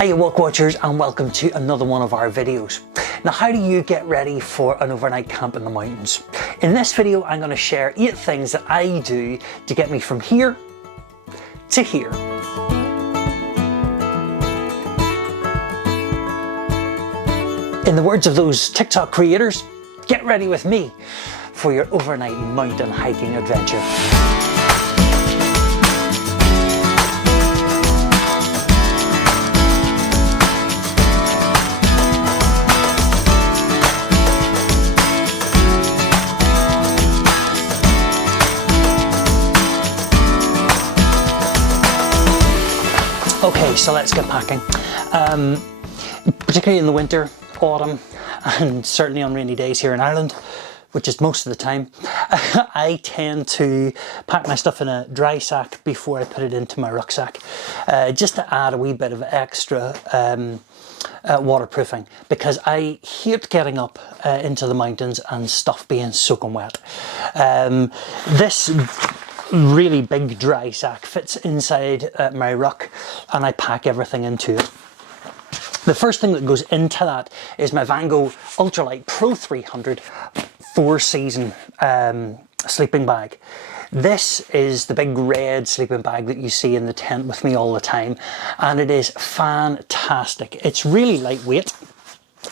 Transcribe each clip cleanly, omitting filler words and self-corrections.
Hiya Walk Watchers, and welcome to another one of our videos. Now, how do you get ready for an overnight camp in the mountains? In this video I'm going to share 8 things that I do to get me from here to here. In the words of those TikTok creators, get ready with me for your overnight mountain hiking adventure. Okay, so let's get packing. Particularly in the winter, autumn, and certainly on rainy days here in Ireland, which is most of the time, I tend to pack my stuff in a dry sack before I put it into my rucksack, just to add a wee bit of extra waterproofing, because I hate getting up into the mountains and stuff being soaking wet. This really big dry sack fits inside my ruck, and I pack everything into it. The first thing that goes into that is my Van Gogh Ultralight Pro 300 4-season sleeping bag. This is the big red sleeping bag that you see in the tent with me all the time, and it is fantastic. It's really lightweight.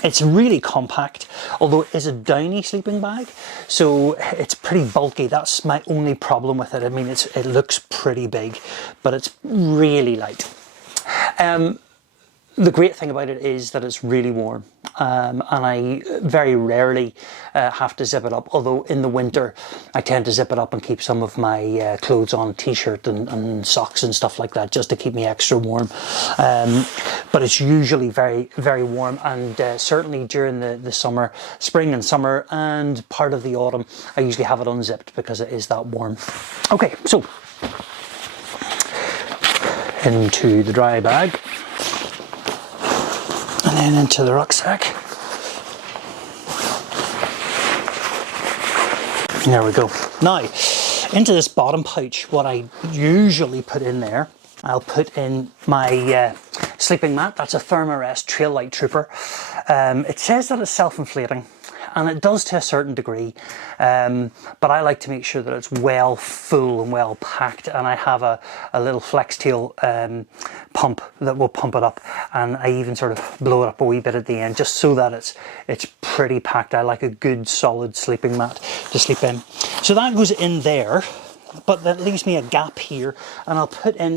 It's really compact, although it is a downy sleeping bag, so it's pretty bulky. That's my only problem with it. I mean, it looks pretty big, but it's really light. The great thing about it is that it's really warm, and I very rarely have to zip it up, although in the winter I tend to zip it up and keep some of my clothes on, t-shirt and socks and stuff like that, just to keep me extra warm. But it's usually very, very warm, and certainly during the summer, spring and summer, and part of the autumn, I usually have it unzipped because it is that warm. Okay, so into the dry bag. And then into the rucksack. There we go. Now, into this bottom pouch, what I usually put in there, I'll put in my sleeping mat. That's a Thermarest Trail Light Trooper. It says that it's self-inflating, and it does to a certain degree, but I like to make sure that it's well full and well packed, and I have a little flex tail pump that will pump it up, and I even sort of blow it up a wee bit at the end, just so that it's pretty packed. I like a good solid sleeping mat to sleep in. So that goes in there, but that leaves me a gap here, and I'll put in,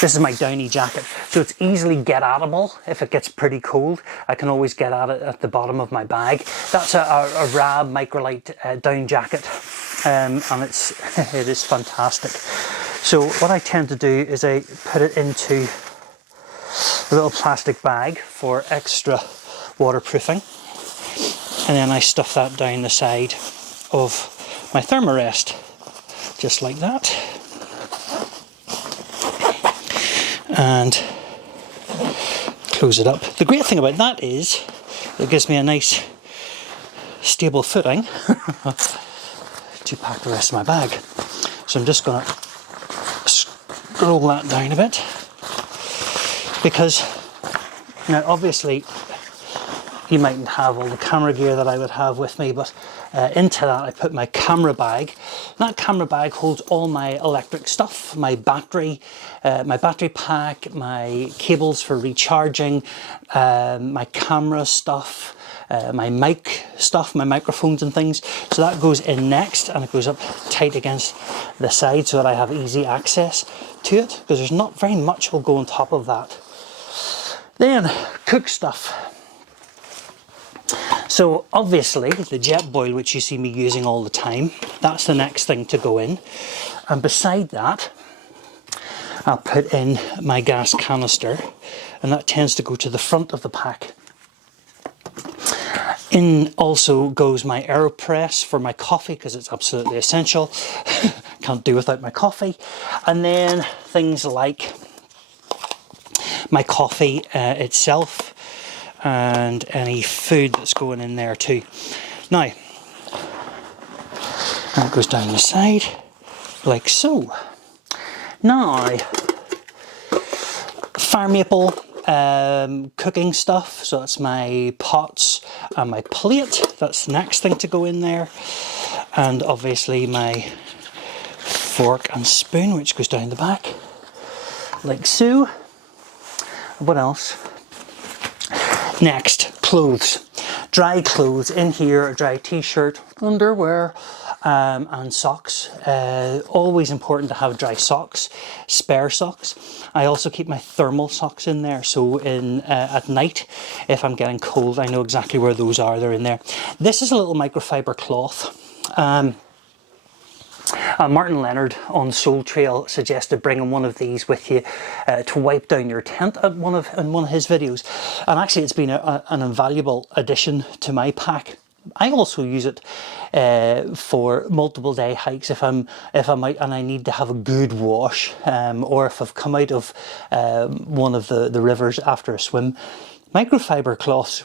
this is my downy jacket, so it's easily get-at-able. If it gets pretty cold, I can always get at it at the bottom of my bag. That's a Rab Microlight down jacket, and it is fantastic. So what I tend to do is I put it into a little plastic bag for extra waterproofing, and then I stuff that down the side of my Thermarest, just like that. And close it up. The great thing about that is it gives me a nice stable footing to pack the rest of my bag. So I'm just going to scroll that down a bit, because now obviously you mightn't have all the camera gear that I would have with me, but into that I put my camera bag. That camera bag holds all my electric stuff, my battery pack, my cables for recharging, my camera stuff, my mic stuff, my microphones and things. So that goes in next, and it goes up tight against the side so that I have easy access to it, because there's not very much will go on top of that. Then cook stuff. So obviously the jet boil, which you see me using all the time, that's the next thing to go in. And beside that, I'll put in my gas canister, and that tends to go to the front of the pack. In also goes my AeroPress for my coffee, because it's absolutely essential. Can't do without my coffee. And then things like my coffee itself, and any food that's going in there too. Now, that goes down the side like so. Now, fire maple cooking stuff, so that's my pots and my plate. That's the next thing to go in there. And obviously my fork and spoon, which goes down the back, like so. What else? Next, clothes. Dry clothes in here, a dry t-shirt, underwear, and socks. Always important to have dry socks, spare socks. I also keep my thermal socks in there, so at night, if I'm getting cold, I know exactly where those are. They're in there. This is a little microfiber cloth. Martin Leonard on Soul Trail suggested bringing one of these with you to wipe down your tent in one of his videos, and actually it's been an invaluable addition to my pack. I also use it for multiple day hikes if I'm out and I need to have a good wash, or if I've come out of one of the rivers after a swim. Microfiber cloths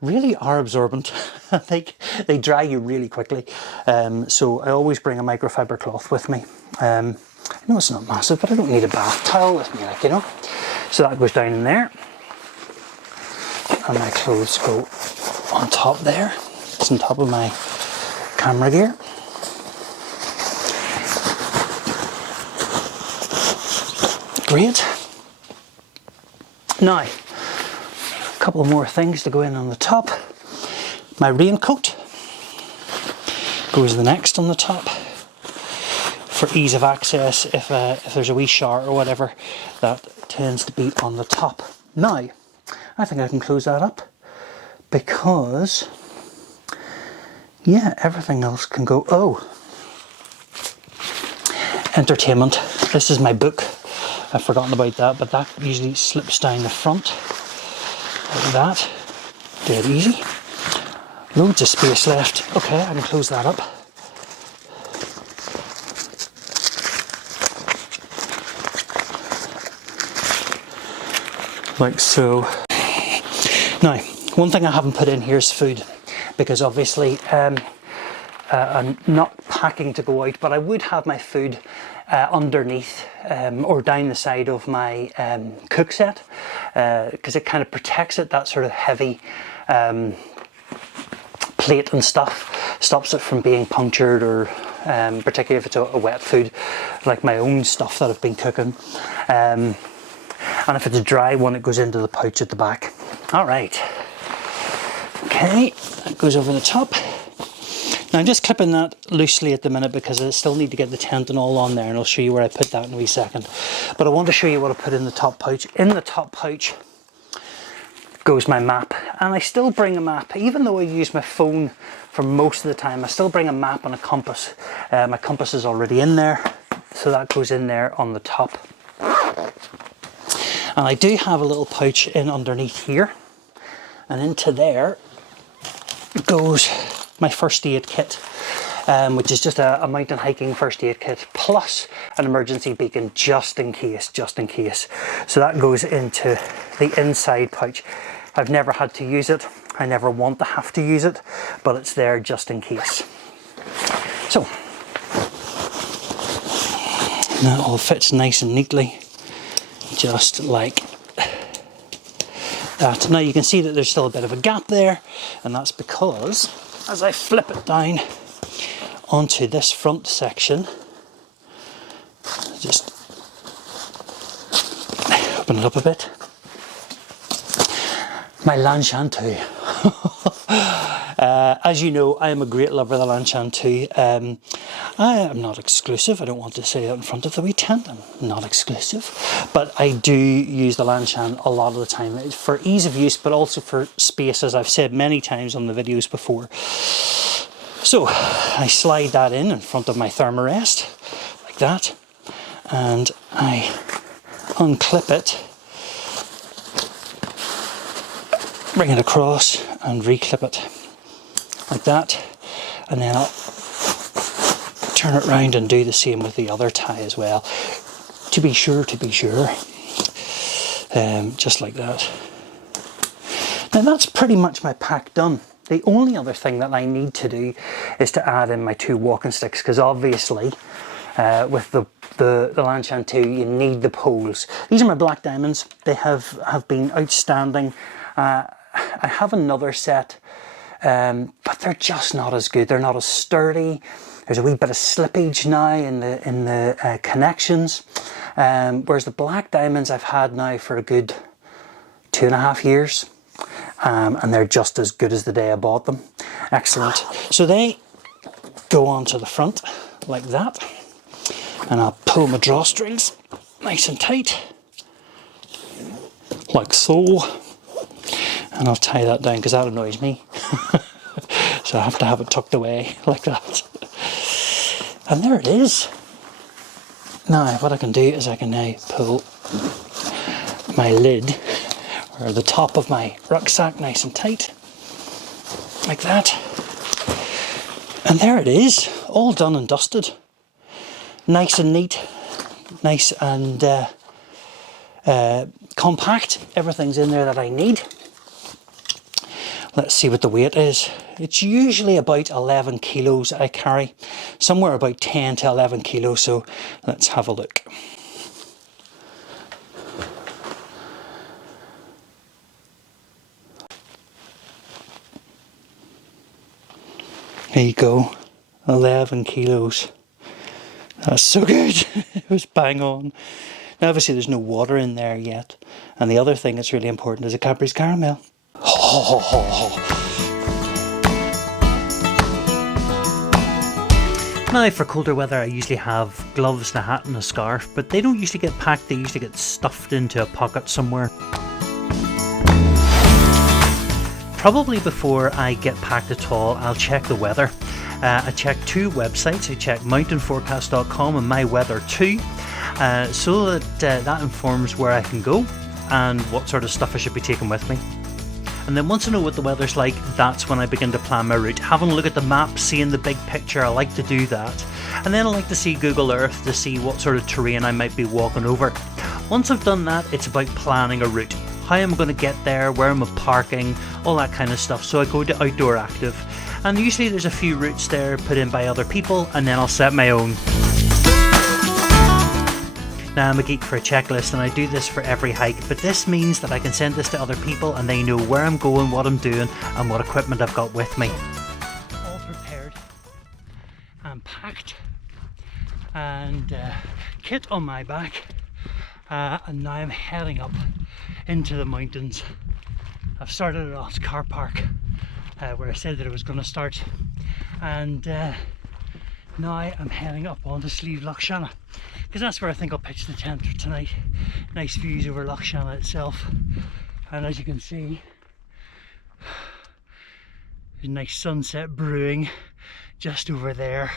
really are absorbent. They dry you really quickly. So I always bring a microfiber cloth with me. I know it's not massive, but I don't need a bath towel with me, like, you know. So that goes down in there. And my clothes go on top there. It's on top of my camera gear. Great. Now, couple more things to go in on the top. My raincoat goes the next on the top for ease of access. If there's a wee shower or whatever, that tends to be on the top. Now, I think I can close that up because, yeah, everything else can go. Oh, entertainment. This is my book. I've forgotten about that, but that usually slips down the front. Like that, dead easy. Loads of space left. Okay, I can close that up. Like so. Now, one thing I haven't put in here is food, because obviously I'm not packing to go out, but I would have my food underneath or down the side of my cook set, because it kind of protects it, that sort of heavy plate and stuff, stops it from being punctured, or particularly if it's a wet food like my own stuff that I've been cooking, and if it's a dry one, it goes into the pouch at the back. All right, okay, that goes over the top. Now I'm just clipping that loosely at the minute because I still need to get the tent and all on there, and I'll show you where I put that in a wee second. But I want to show you what I put in the top pouch. In the top pouch goes my map, and I still bring a map. Even though I use my phone for most of the time, I still bring a map and a compass. My compass is already in there, so that goes in there on the top. And I do have a little pouch in underneath here, and into there goes my first aid kit, which is just a mountain hiking first aid kit, plus an emergency beacon just in case. So that goes into the inside pouch. I've never had to use it. I never want to have to use it, but it's there just in case. So that all fits nice and neatly, just like that. Now you can see that there's still a bit of a gap there, and that's because as I flip it down onto this front section, just open it up a bit. My Lanchan 2. As you know, I am a great lover of the Lanchan 2. I am not exclusive. I don't want to say that in front of the wee tent. I'm not exclusive. But I do use the Lanchan a lot of the time. It's for ease of use, but also for space, as I've said many times on the videos before. So I slide that in front of my thermarest, like that. And I unclip it, bring it across and reclip it like that, and then I'll turn it round and do the same with the other tie as well, to be sure, just like that. Now that's pretty much my pack done. The only other thing that I need to do is to add in my 2 walking sticks, because obviously with the Lanshan 2, you need the poles. These are my black diamonds. They have been outstanding. I have another set, but they're just not as good. They're not as sturdy. There's a wee bit of slippage now in the connections. Whereas the black diamonds I've had now for a good 2.5 years. And they're just as good as the day I bought them. Excellent. So they go onto the front like that. And I'll pull my drawstrings nice and tight, like so. And I'll tie that down because that annoys me. So I have to have it tucked away like that. And there it is. Now what I can do is I can now pull my lid, or the top of my rucksack, nice and tight, like that. And there it is, all done and dusted. Nice and neat, nice and compact. Everything's in there that I need. Let's see what the weight is. It's usually about 11 kilos I carry, somewhere about 10 to 11 kilos, so let's have a look. There you go, 11 kilos. That's so good. It was bang on. Now obviously there's no water in there yet. And the other thing that's really important is a Cadbury's caramel. Now for colder weather I usually have gloves and a hat and a scarf, but they don't usually get packed, they usually get stuffed into a pocket somewhere. Probably before I get packed at all, I'll check the weather. I check 2 websites. I check mountainforecast.com and MyWeather2, so that that informs where I can go and what sort of stuff I should be taking with me. And then once I know what the weather's like, that's when I begin to plan my route. Having a look at the map, seeing the big picture, I like to do that. And then I like to see Google Earth to see what sort of terrain I might be walking over. Once I've done that, it's about planning a route. How am I going to get there, where am I parking, all that kind of stuff. So I go to Outdoor Active. And usually there's a few routes there put in by other people, and then I'll set my own. Now I'm a geek for a checklist, and I do this for every hike, but this means that I can send this to other people and they know where I'm going, what I'm doing, and what equipment I've got with me. All prepared and packed, and kit on my back, and now I'm heading up into the mountains. I've started at Oss car park, where I said that I was going to start, and now I'm heading up onto Slieve Loch Shanna, because that's where I think I'll pitch the tent for tonight. Nice views over Loch Shanna itself, and as you can see, there's a nice sunset brewing just over there,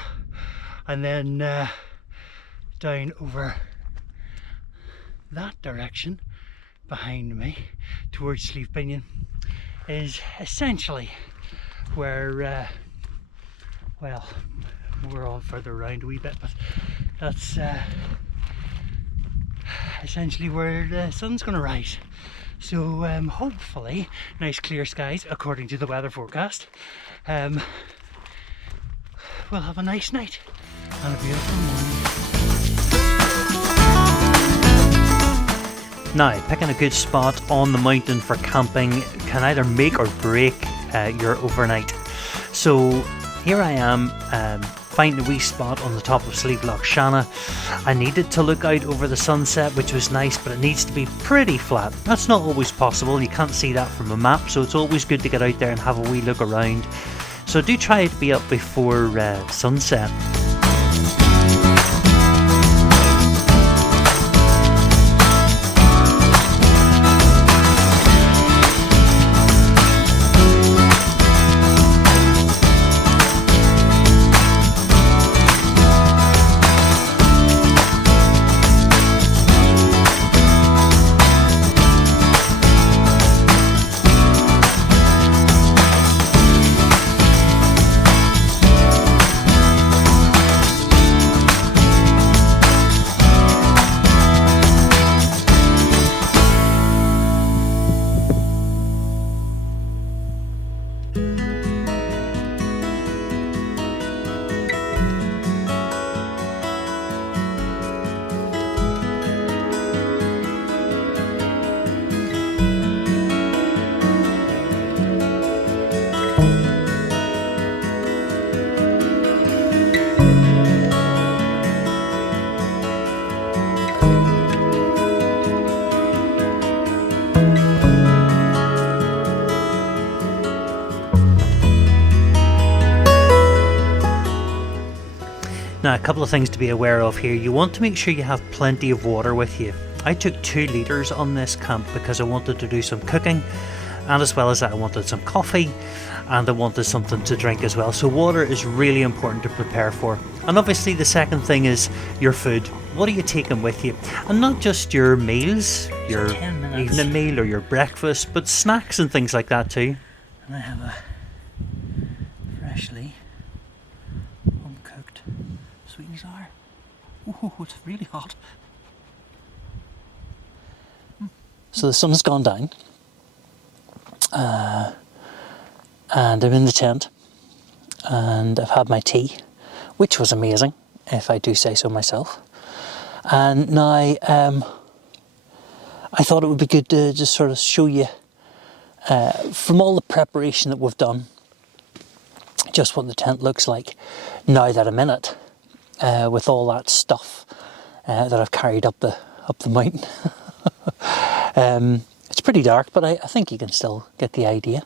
and then down over that direction behind me towards Slieve Pinion is essentially where well, we're all further around a wee bit, but that's essentially where the sun's going to rise. So hopefully nice clear skies according to the weather forecast. We'll have a nice night and a beautiful morning. Now, picking a good spot on the mountain for camping can either make or break your overnight. So here I am, finding a wee spot on the top of Slieve Loch Shanna. I needed to look out over the sunset, which was nice, but it needs to be pretty flat. That's not always possible, you can't see that from a map, so it's always good to get out there and have a wee look around. So do try to be up before sunset. Now, a couple of things to be aware of here. You want to make sure you have plenty of water with you. I took 2 litres on this camp because I wanted to do some cooking, and as well as that I wanted some coffee and I wanted something to drink as well. So water is really important to prepare for. And obviously the second thing is your food. What are you taking with you? And not just your meals, your evening meal or your breakfast, but snacks and things like that too. And I have a freshly uncooked sweet and sour. Oh, it's really hot. So the sun's gone down, and I'm in the tent, and I've had my tea, which was amazing, if I do say so myself. And now I thought it would be good to just sort of show you, from all the preparation that we've done, just what the tent looks like now that I'm in it, with all that stuff that I've carried up the mountain. It's pretty dark, but I think you can still get the idea.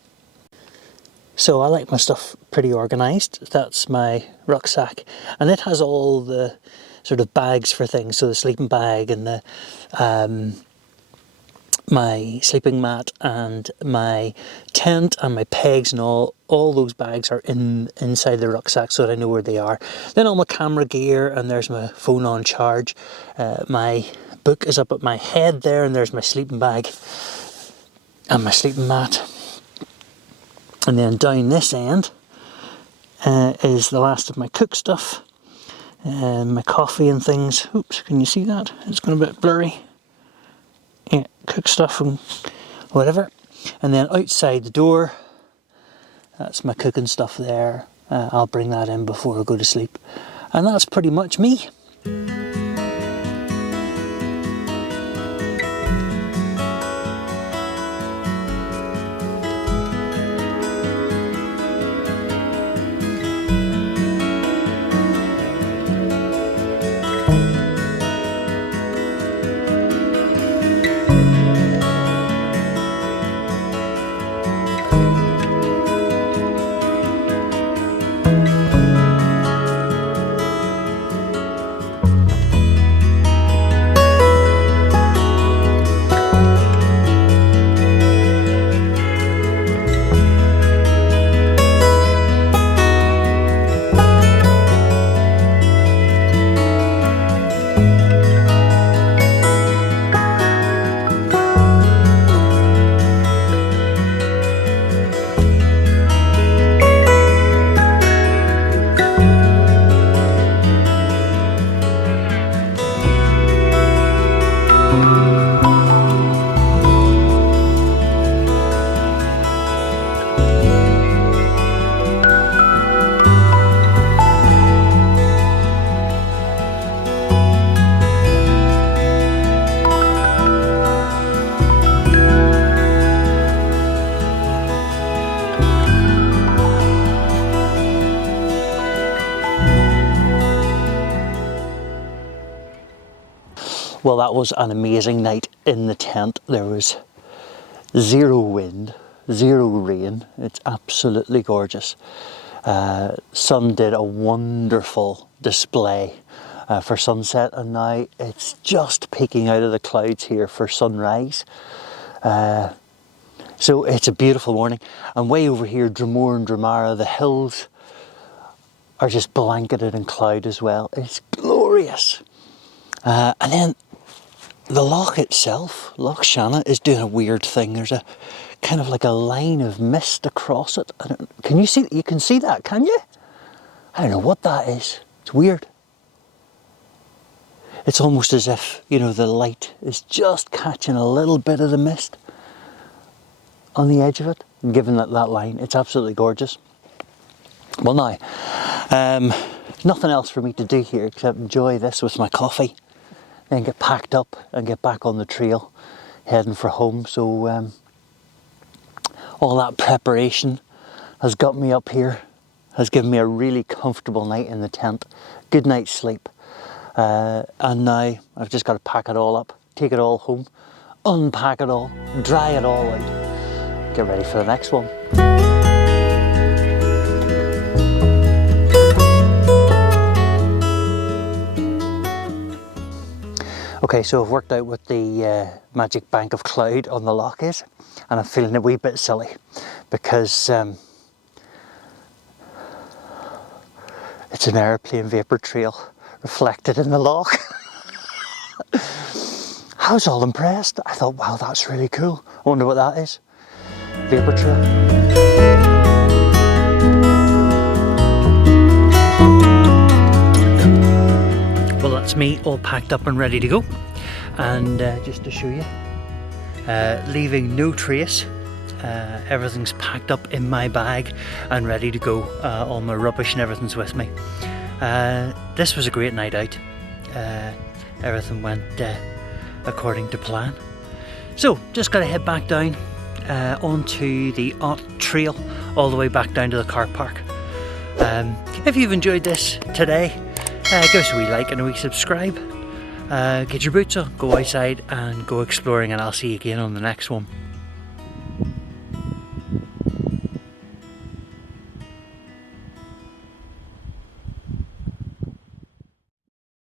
So I like my stuff pretty organised. That's my rucksack, and it has all the sort of bags for things. So the sleeping bag and the my sleeping mat and my tent and my pegs and all those bags are inside the rucksack so that I know where they are. Then all my camera gear, and there's my phone on charge. My book is up at my head there, and there's my sleeping bag and my sleeping mat. And then down this end is the last of my cook stuff, my coffee and things. Oops, can you see that? It's going a bit blurry. Yeah, cook stuff and whatever. And then outside the door, that's my cooking stuff there. I'll bring that in before I go to sleep. And that's pretty much me. Well, that was an amazing night in the tent. There was 0 wind, 0 rain. It's absolutely gorgeous. Sun did a wonderful display for sunset, and now it's just peeking out of the clouds here for sunrise. So it's a beautiful morning. And way over here, Mourne, Dramara, the hills are just blanketed in cloud as well. It's glorious. And then the loch itself, Loch Shanna, is doing a weird thing. There's a kind of like a line of mist across it. Can you see? You can see that, can you? I don't know what that is. It's weird. It's almost as if, you know, the light is just catching a little bit of the mist on the edge of it, and giving that line. It's absolutely gorgeous. Well, now, nothing else for me to do here except enjoy this with my coffee, then get packed up and get back on the trail, heading for home. So all that preparation has got me up here, has given me a really comfortable night in the tent, good night's sleep. And now I've just got to pack it all up, take it all home, unpack it all, dry it all out, get ready for the next one. Okay, so I've worked out what the magic bank of cloud on the lock is, and I'm feeling a wee bit silly because it's an airplane vapour trail reflected in the lock. I was all impressed. I thought, wow, that's really cool. I wonder what that is. Vapour trail. Well, that's me all packed up and ready to go. And just to show you, leaving no trace. Everything's packed up in my bag and ready to go. All my rubbish and everything's with me. This was a great night out. Everything went according to plan. So just gotta head back down onto the Ott Trail, all the way back down to the car park. If you've enjoyed this today, give us a wee like and a wee subscribe. Get your boots on, go outside and go exploring, and I'll see you again on the next one.